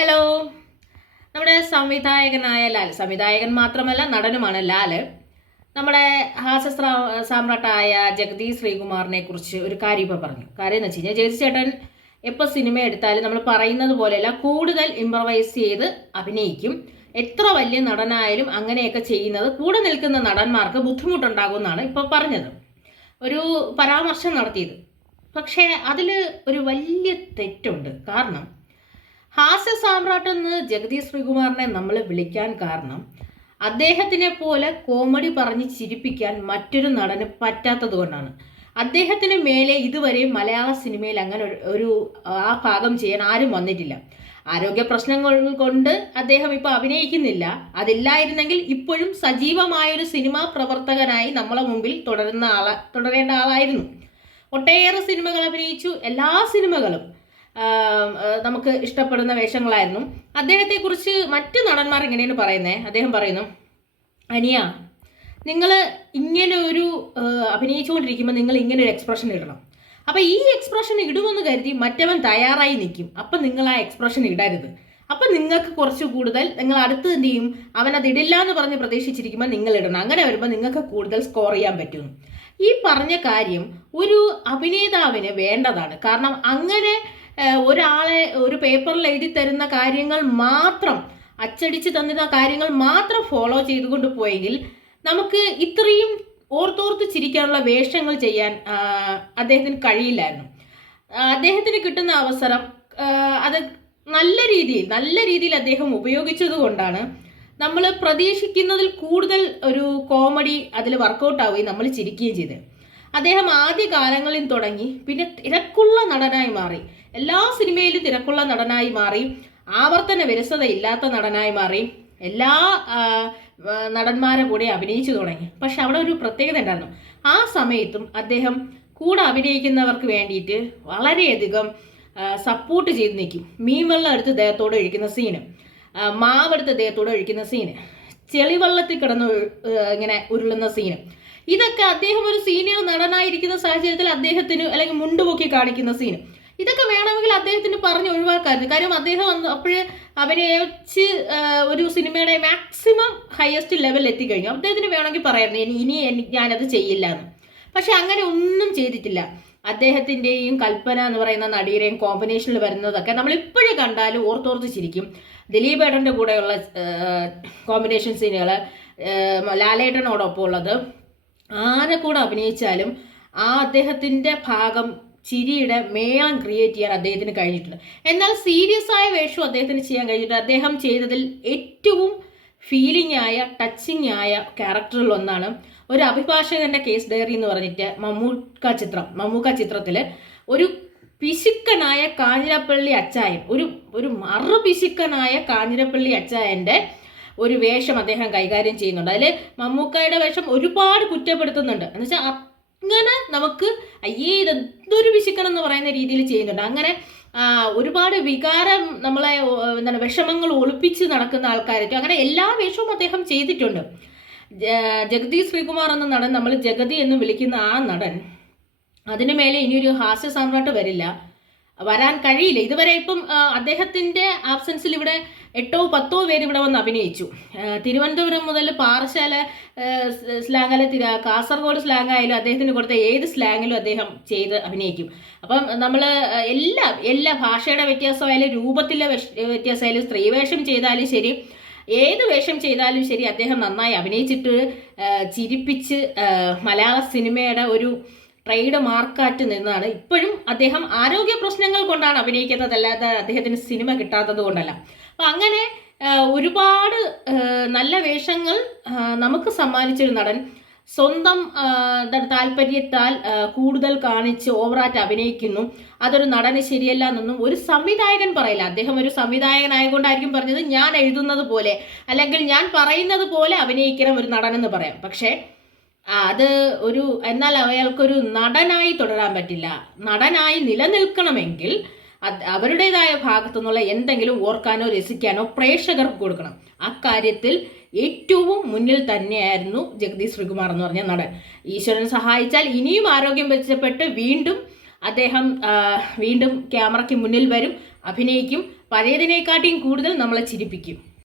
Hello. നമ്മുടെ സംവിധായകനായ ലാൽ, സംവിധായകൻ മാത്രമല്ല നടനുമാണ് ലാല്. നമ്മുടെ സാമ്രാട്ടായ ജഗതി ശ്രീകുമാറിനെ കുറിച്ച് ഒരു കാര്യം ഇപ്പോൾ പറഞ്ഞു. കാര്യം എന്ന് വെച്ച് കഴിഞ്ഞാൽ ജഗതി ചേട്ടൻ എപ്പോൾ സിനിമ എടുത്താലും നമ്മൾ പറയുന്നത് പോലെയല്ല, കൂടുതൽ ഇംപ്രവൈസ് ചെയ്ത് അഭിനയിക്കും. എത്ര വലിയ നടനായാലും അങ്ങനെയൊക്കെ ചെയ്യുന്നത് കൂടെ നിൽക്കുന്ന നടന്മാർക്ക് ബുദ്ധിമുട്ടുണ്ടാകുമെന്നാണ് ഇപ്പോൾ പറഞ്ഞത്, ഒരു പരാമർശം നടത്തിയത്. പക്ഷേ അതിൽ ഒരു വലിയ തെറ്റുണ്ട്. കാരണം ഹാസ്യ സാമ്രാട്ടെന്ന് ജഗതി ശ്രീകുമാറിനെ നമ്മൾ വിളിക്കാൻ കാരണം അദ്ദേഹത്തിനെ പോലെ കോമഡി പറഞ്ഞ് ചിരിപ്പിക്കാൻ മറ്റൊരു നടന് പറ്റാത്തത് കൊണ്ടാണ്. അദ്ദേഹത്തിന് മേലെ ഇതുവരെ മലയാള സിനിമയിൽ അങ്ങനെ ഒരു ആ ഭാഗം ചെയ്യാൻ ആരും വന്നിട്ടില്ല. ആരോഗ്യ പ്രശ്നങ്ങൾ കൊണ്ട് അദ്ദേഹം ഇപ്പോൾ അഭിനയിക്കുന്നില്ല. അതില്ലായിരുന്നെങ്കിൽ ഇപ്പോഴും സജീവമായൊരു സിനിമാ പ്രവർത്തകനായി നമ്മളെ മുമ്പിൽ തുടരേണ്ട ആളായിരുന്നു. ഒട്ടേറെ സിനിമകൾ അഭിനയിച്ചു. എല്ലാ സിനിമകളും നമുക്ക് ഇഷ്ടപ്പെടുന്ന വേഷങ്ങളായിരുന്നു. അദ്ദേഹത്തെക്കുറിച്ച് മറ്റ് നടന്മാർ ഇങ്ങനെയാണ് പറയുന്നത്. അദ്ദേഹം പറയുന്നു, അനിയ, നിങ്ങൾ ഇങ്ങനെ ഒരു അഭിനയിച്ചുകൊണ്ടിരിക്കുമ്പോൾ നിങ്ങൾ ഇങ്ങനെ ഒരു എക്സ്പ്രഷൻ ഇടണം. അപ്പം ഈ എക്സ്പ്രഷൻ ഇടുമെന്ന് കരുതി മറ്റവൻ തയ്യാറായി നിൽക്കും. അപ്പം നിങ്ങൾ ആ എക്സ്പ്രഷൻ ഇടരുത്. അപ്പം നിങ്ങൾക്ക് കുറച്ച് കൂടുതൽ, നിങ്ങൾ അടുത്ത് എന്ത് ചെയ്യും, അവനത് ഇടില്ല എന്ന് പറഞ്ഞ് പ്രതീക്ഷിച്ചിരിക്കുമ്പോൾ നിങ്ങൾ ഇടണം. അങ്ങനെ വരുമ്പോൾ നിങ്ങൾക്ക് കൂടുതൽ സ്കോർ ചെയ്യാൻ പറ്റും. ഈ പറഞ്ഞ കാര്യം ഒരു അഭിനേതാവിന് വേണ്ടതാണ്. കാരണം അങ്ങനെ ഒരാളെ ഒരു പേപ്പറിൽ എഴുതി തരുന്ന കാര്യങ്ങൾ മാത്രം, അച്ചടിച്ച് തന്നിരുന്ന കാര്യങ്ങൾ മാത്രം ഫോളോ ചെയ്തുകൊണ്ട് പോയെങ്കിൽ നമുക്ക് ഇത്രയും ഓർത്തോർത്ത് ചിരിക്കാനുള്ള വേഷങ്ങൾ ചെയ്യാൻ അദ്ദേഹത്തിന് കഴിയില്ലായിരുന്നു. അദ്ദേഹത്തിന് കിട്ടുന്ന അവസരം അത് നല്ല രീതിയിൽ അദ്ദേഹം ഉപയോഗിച്ചത് കൊണ്ടാണ് നമ്മൾ പ്രതീക്ഷിക്കുന്നതിൽ കൂടുതൽ ഒരു കോമഡി അതിൽ വർക്കൗട്ട് ആവുകയും നമ്മൾ ചിരിക്കുകയും ചെയ്തത്. അദ്ദേഹം ആദ്യ കാലങ്ങളിൽ തുടങ്ങി പിന്നെ തിരക്കുള്ള നടനായി മാറി. എല്ലാ സിനിമയിലും തിരക്കുള്ള നടനായി മാറി. ആവർത്തന വിരസതയില്ലാത്ത നടനായി മാറി. എല്ലാ നടന്മാരെ കൂടെ അഭിനയിച്ചു തുടങ്ങി. പക്ഷെ അവിടെ ഒരു പ്രത്യേകത ഉണ്ടായിരുന്നു. ആ സമയത്തും അദ്ദേഹം കൂടെ അഭിനയിക്കുന്നവർക്ക് വേണ്ടിയിട്ട് വളരെയധികം സപ്പോർട്ട് ചെയ്ത് നിൽക്കും. മീൻ വെള്ളം എടുത്ത് ദേഹത്തോടെ ഒഴിക്കുന്ന സീന്, മാവെടുത്ത് ദേഹത്തോടെ ഒഴിക്കുന്ന സീന്, ചെളിവെള്ളത്തിൽ കിടന്ന് ഇങ്ങനെ ഉരുളുന്ന സീന്, ഇതൊക്കെ അദ്ദേഹം ഒരു സീനിയർ നടനായിരിക്കുന്ന സാഹചര്യത്തിൽ അദ്ദേഹത്തിന്, അല്ലെങ്കിൽ മുണ്ടുപൊക്കി കാണിക്കുന്ന സീന്, ഇതൊക്കെ വേണമെങ്കിൽ അദ്ദേഹത്തിന് പറഞ്ഞ് ഒഴിവാക്കായിരുന്നു. കാര്യം അദ്ദേഹം അപ്പോഴേ അഭിനയിച്ച് ഒരു സിനിമയുടെ മാക്സിമം ഹയസ്റ്റ് ലെവലിൽ എത്തിക്കഴിഞ്ഞു. അദ്ദേഹത്തിന് വേണമെങ്കിൽ പറയായിരുന്നു ഇനി ഞാനത് ചെയ്യില്ല എന്ന്. പക്ഷെ അങ്ങനെ ഒന്നും ചെയ്തിട്ടില്ല. അദ്ദേഹത്തിൻ്റെയും കൽപ്പന എന്ന് പറയുന്ന നടിയുടെയും കോമ്പിനേഷനിൽ വരുന്നതൊക്കെ നമ്മൾ ഇപ്പോഴും കണ്ടാലും ഓർത്തോർത്ത് ചിരിക്കും. ദിലീപ് ഏട്ടൻ്റെ കൂടെയുള്ള കോമ്പിനേഷൻ സീനുകൾ, ലാലേട്ടനോടൊപ്പം ഉള്ളത്, ആരെ കൂടെ അഭിനയിച്ചാലും ആ അദ്ദേഹത്തിൻ്റെ ഭാഗം ചിരിയുടെ മേളം ക്രിയേറ്റ് ചെയ്യാൻ അദ്ദേഹത്തിന് കഴിഞ്ഞിട്ടുണ്ട്. എന്നാൽ സീരിയസ് ആയ വേഷം അദ്ദേഹത്തിന് ചെയ്യാൻ കഴിഞ്ഞിട്ടുണ്ട്. അദ്ദേഹം ചെയ്തതിൽ ഏറ്റവും ഫീലിംഗ് ആയ, ടച്ചിങ് ആയ ക്യാരക്ടറിൽ ഒന്നാണ് ഒരു അഭിഭാഷകന്റെ കേസ് ഡയറി എന്ന് പറഞ്ഞിട്ട് മമ്മൂക്ക ചിത്രത്തിൽ ഒരു പിശുക്കനായ കാഞ്ഞിരപ്പള്ളി അച്ചായൻ, ഒരു പിശുക്കനായ കാഞ്ഞിരപ്പള്ളി അച്ചായൻ്റെ ഒരു വേഷം അദ്ദേഹം കൈകാര്യം ചെയ്യുന്നുണ്ട്. അതിൽ മമ്മൂക്കയുടെ വേഷം ഒരുപാട് കുറ്റപ്പെടുത്തുന്നുണ്ട്. എന്ന് വെച്ചാൽ അങ്ങനെ നമുക്ക് ഇതെന്തൊരു പിശുക്കൻ എന്ന് പറയുന്ന രീതിയിൽ ചെയ്യുന്നുണ്ട്. അങ്ങനെ ഒരുപാട് വികാരം, നമ്മളെ വിഷമങ്ങൾ ഒളിപ്പിച്ച് നടക്കുന്ന ആൾക്കാരായിരിക്കും. അങ്ങനെ എല്ലാ വേഷവും അദ്ദേഹം ചെയ്തിട്ടുണ്ട്. ജഗതി ശ്രീകുമാർ എന്ന നടൻ, നമ്മൾ ജഗതി എന്ന് വിളിക്കുന്ന ആ നടൻ, അതിനു മേലെ ഇനിയൊരു ഹാസ്യ സാമ്രാട്ട് വരാൻ കഴിയില്ല. ഇതുവരെ ഇപ്പം അദ്ദേഹത്തിൻ്റെ ആബ്സെൻസിൽ ഇവിടെ 8-10 പേര് ഇവിടെ വന്ന് അഭിനയിച്ചു. തിരുവനന്തപുരം മുതൽ പാറശാല സ്ലാങ്, അല്ലെ കാസർഗോഡ് സ്ലാങ് ആയാലും അദ്ദേഹത്തിന് കൊടുത്ത ഏത് സ്ലാങ്ങിലും അദ്ദേഹം ചെയ്ത് അഭിനയിക്കും. അപ്പം നമ്മൾ എല്ലാ ഭാഷയുടെ വ്യത്യാസമായാലും രൂപത്തിലെ വ്യത്യാസമായാലും സ്ത്രീവേഷം ചെയ്താലും ശരി, ഏത് വേഷം ചെയ്താലും ശരി, അദ്ദേഹം നന്നായി അഭിനയിച്ചിട്ട് ചിരിപ്പിച്ച് മലയാള സിനിമയുടെ ഒരു ട്രേഡ് മാർക്കാറ്റ് നിന്നാണ്. ഇപ്പോഴും അദ്ദേഹം ആരോഗ്യ പ്രശ്നങ്ങൾ കൊണ്ടാണ് അഭിനയിക്കുന്നത്, അല്ലാതെ അദ്ദേഹത്തിന് സിനിമ കിട്ടാത്തത് കൊണ്ടല്ല. അപ്പം അങ്ങനെ ഒരുപാട് നല്ല വേഷങ്ങൾ നമുക്ക് സമ്മാനിച്ചൊരു നടൻ സ്വന്തം താല്പര്യത്താൽ കൂടുതൽ കാണിച്ച് ഓവറായിട്ട് അഭിനയിക്കുന്നു. അതൊരു നടന് ശരിയല്ല എന്നൊന്നും ഒരു സംവിധായകൻ പറയില്ല. അദ്ദേഹം ഒരു സംവിധായകനായതുകൊണ്ടായിരിക്കും പറഞ്ഞത് ഞാൻ എഴുതുന്നത് പോലെ, അല്ലെങ്കിൽ ഞാൻ പറയുന്നത് പോലെ അഭിനയിക്കണം ഒരു നടനെന്ന് പറയാം. പക്ഷേ എന്നാൽ അയാൾക്കൊരു നടനായി തുടരാൻ പറ്റില്ല. നടനായി നിലനിൽക്കണമെങ്കിൽ അവരുടേതായ ഭാഗത്തു നിന്നുള്ള എന്തെങ്കിലും ഓർക്കാനോ രസിക്കാനോ പ്രേക്ഷകർക്ക് കൊടുക്കണം. അക്കാര്യത്തിൽ ഏറ്റവും മുന്നിൽ തന്നെയായിരുന്നു ജഗതി ശ്രീകുമാർ എന്ന് പറഞ്ഞ നടൻ. ഈശ്വരൻ സഹായിച്ചാൽ ഇനിയും ആരോഗ്യം മെച്ചപ്പെട്ട് വീണ്ടും അദ്ദേഹം ക്യാമറയ്ക്ക് മുന്നിൽ വരും. അഭിനയിക്കും, പഴയതിനെക്കാട്ടിയും കൂടുതൽ നമ്മളെ ചിരിപ്പിക്കും.